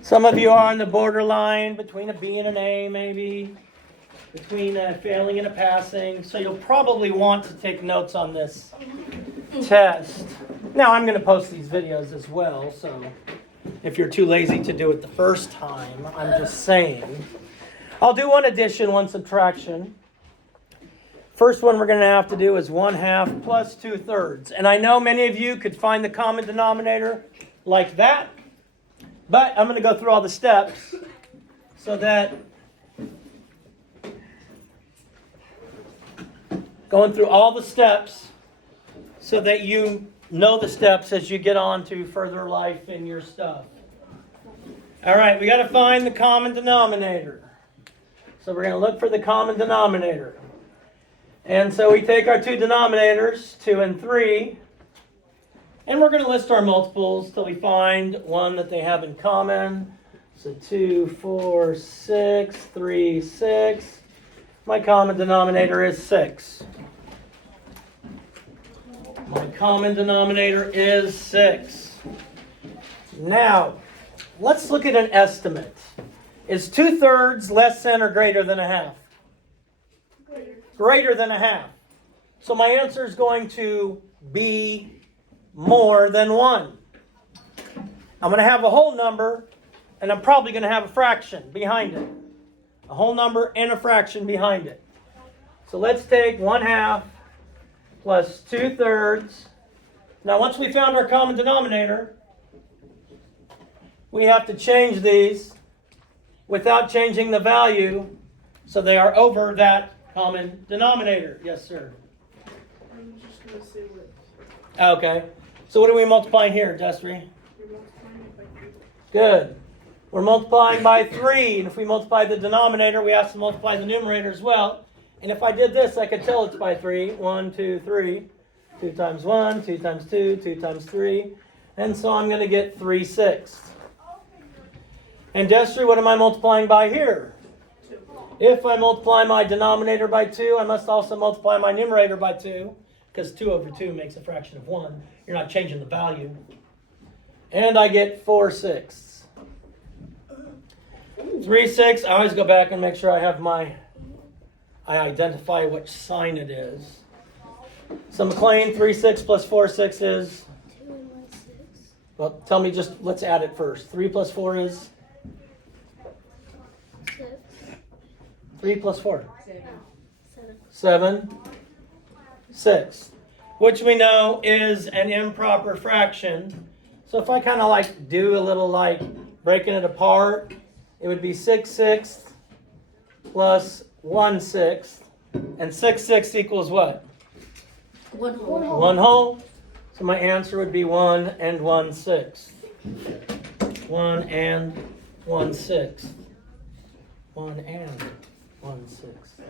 Some of you are on the borderline between a B and an A, maybe, between a failing and a passing. So you'll probably want to take notes on this test. Now, I'm going to post these videos as well, so if you're too lazy to do it the first time, I'm just saying. I'll do one addition, one subtraction. First one we're going to have to do is 1/2 plus 2/3. And I know many of you could find the common denominator like that, but I'm going to go through all the steps so that going through all the steps so that you know the steps as you get on to further life in your stuff. All right, we got to find the common denominator. So we're going to look for the common denominator. And so we take our two denominators, 2 and 3, and we're going to list our multiples till we find one that they have in common. So 2, 4, 6, 3, 6. My common denominator is 6. My common denominator is 6. Now, let's look at an estimate. Is 2/3 less than or greater than 1/2? Greater than 1/2. So my answer is going to be more than 1. I'm going to have a whole number, and I'm probably going to have a fraction behind it. A whole number and a fraction behind it. So let's take 1/2 plus 2/3. Now once we found our common denominator, we have to change these without changing the value so they are over that common denominator. Yes, sir. I'm just going to say what. Okay. So what are we multiplying here, Destry? You're multiplying it by 3. Good. We're multiplying by 3. And if we multiply the denominator, we have to multiply the numerator as well. And if I did this, I could tell it's by 3. 1, 2, 3. 2 times 1, 2 times 2, 2 times 3. And so I'm going to get 3/6. And Destry, what am I multiplying by here? 2. If I multiply my denominator by 2, I must also multiply my numerator by 2, because 2 over 2 makes a fraction of 1. You're not changing the value. And I get 4/6. 3/6, I always go back and make sure I identify which sign it is. So McLean, 3/6 plus 4/6 is? 2 and 1, 6. Well, tell me just, let's add it first. 3 plus 4 is? 6. 3 plus 4? 7. 7, 6, which we know is an improper fraction. So if I kind of like do a little like breaking it apart, it would be 6/6 plus 1/6, and 6/6 equals what? 1 whole. 1 whole. So my answer would be 1 and 1/6. 1 and 1/6. 1 and 1/6.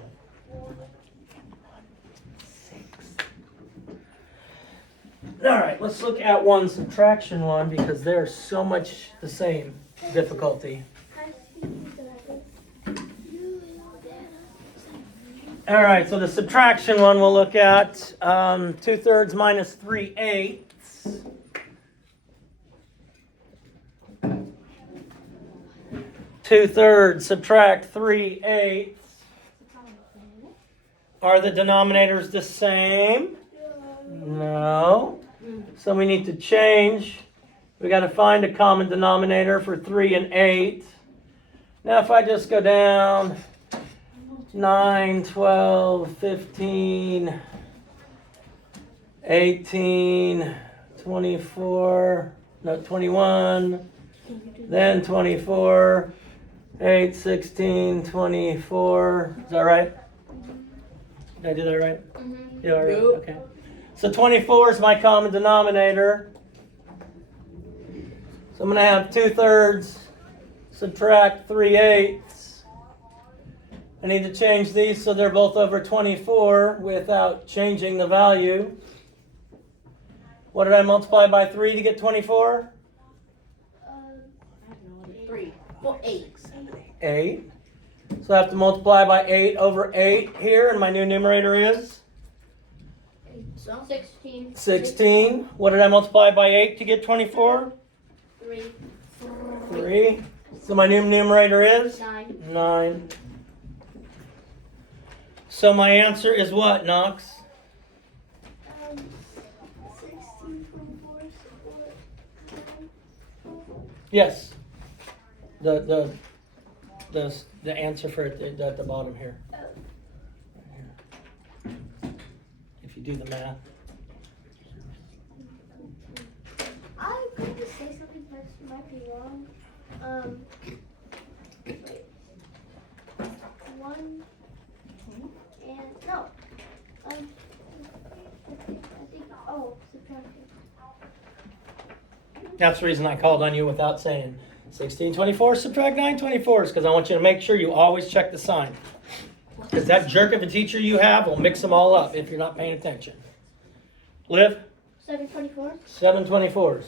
All right, let's look at one subtraction one because they're so much the same difficulty. All right, so the subtraction one we'll look at 2/3 minus 3/8. 2/3 subtract 3/8. Are the denominators the same? No. So we need to change. We got to find a common denominator for 3 and 8. Now if I just go down 9, 12, 15, 18, 24, no, 21, then 24, 8, 16, 24. Is that right? Did I do that right? Mm-hmm. Yeah, all right. Okay. So 24 is my common denominator. So I'm going to have 2/3 subtract 3/8. I need to change these so they're both over 24 without changing the value. What did I multiply by 3 to get 24? 3. Well, 8. 8. So I have to multiply by 8 over 8 here, and my new numerator is? 16. 16. What did I multiply by 8 to get 24? 3. 3. So my new numerator is 9. 9. So my answer is what, Knox? 16, 24, support. Yes. The answer for it at the bottom here. If you do the math. I'm going to say something that might be wrong. Wait. 1 and no. I think. Oh, subtracting. That's the reason I called on you without saying 1624 subtract 924s, because I want you to make sure you always check the sign. Because that jerk of a teacher you have will mix them all up if you're not paying attention. Liv? 724. 724s.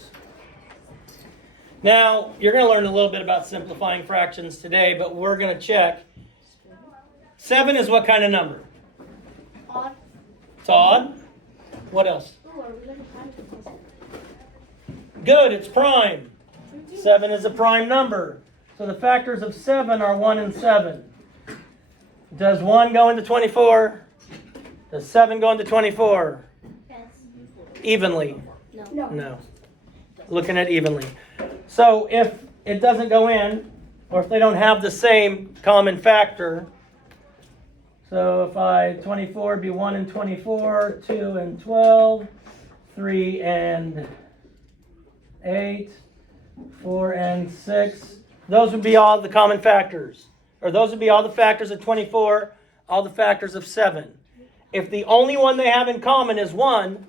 Now, you're going to learn a little bit about simplifying fractions today, but we're going to check. 7 is what kind of number? Odd. It's odd. What else? Ooh, are we going to find it? Good, it's prime. 7 is a prime number. So the factors of 7 are 1 and 7. Does 1 go into 24? Does 7 go into 24? Yes. Evenly? No. No. Looking at evenly. So if it doesn't go in, or if they don't have the same common factor, so if 24 would be 1 and 24, 2 and 12, 3 and 8, 4 and 6, those would be all the common factors. Or those would be all the factors of 24, all the factors of 7. If the only one they have in common is 1,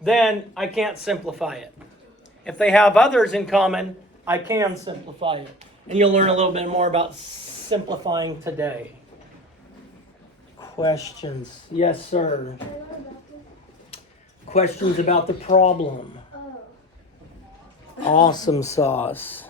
then I can't simplify it. If they have others in common, I can simplify it. And you'll learn a little bit more about simplifying today. Questions? Yes, sir. Questions about the problem? Oh. Awesome sauce.